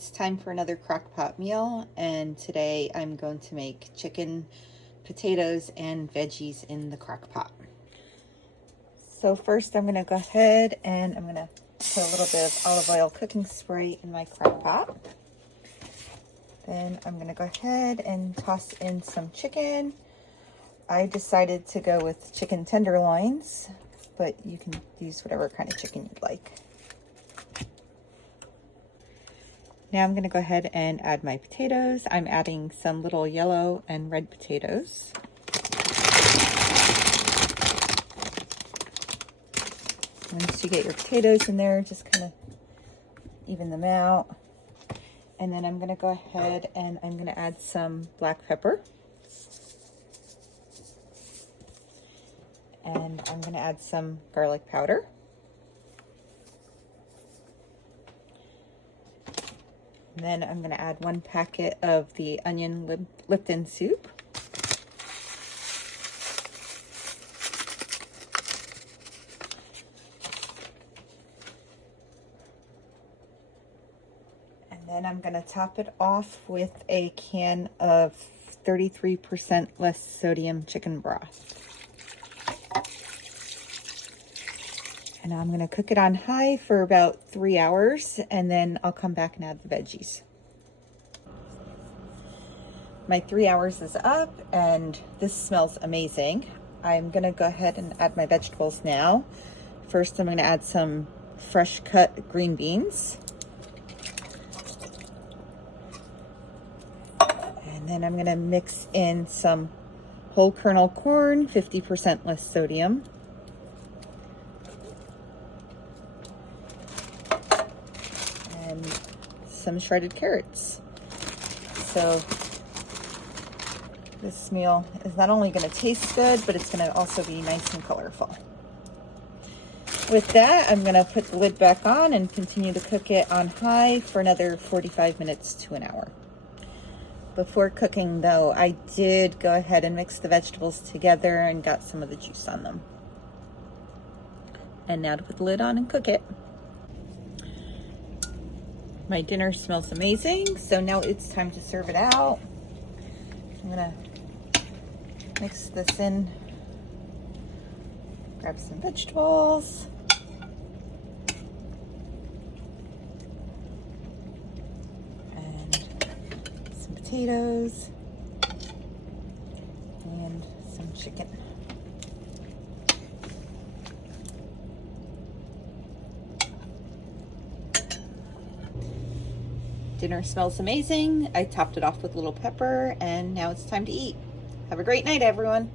It's time for another crock pot meal, and today I'm going to make chicken, potatoes, and veggies in the crock pot. So first I'm going to go ahead and I'm going to put a little bit of olive oil cooking spray in my crock pot. Then I'm going to go ahead and toss in some chicken. I decided to go with chicken tenderloins, but you can use whatever kind of chicken you'd like. Now I'm going to go ahead and add my potatoes. I'm adding some little yellow and red potatoes. Once you get your potatoes in there, just kind of even them out. And then I'm going to go ahead and I'm going to add some black pepper. And I'm going to add some garlic powder. And then I'm going to add 1 packet of the onion Lipton soup. And then I'm going to top it off with a can of 33% less sodium chicken broth. And I'm going to cook it on high for about 3 hours, and then I'll come back and add the veggies. My 3 hours is up, and this smells amazing. I'm going to go ahead and add my vegetables now. First, I'm going to add some fresh cut green beans. And then I'm going to mix in some whole kernel corn, 50% less sodium. And some shredded carrots. So this meal is not only going to taste good, but it's going to also be nice and colorful. With that, I'm going to put the lid back on and continue to cook it on high for another 45 minutes to an hour. Before cooking though, I did go ahead and mix the vegetables together and got some of the juice on them. And now to put the lid on and cook it. My dinner smells amazing, so now it's time to serve it out. I'm gonna mix this in, grab some vegetables, and some potatoes, and some chicken. Dinner smells amazing. I topped it off with a little pepper, and now it's time to eat. Have a great night, everyone.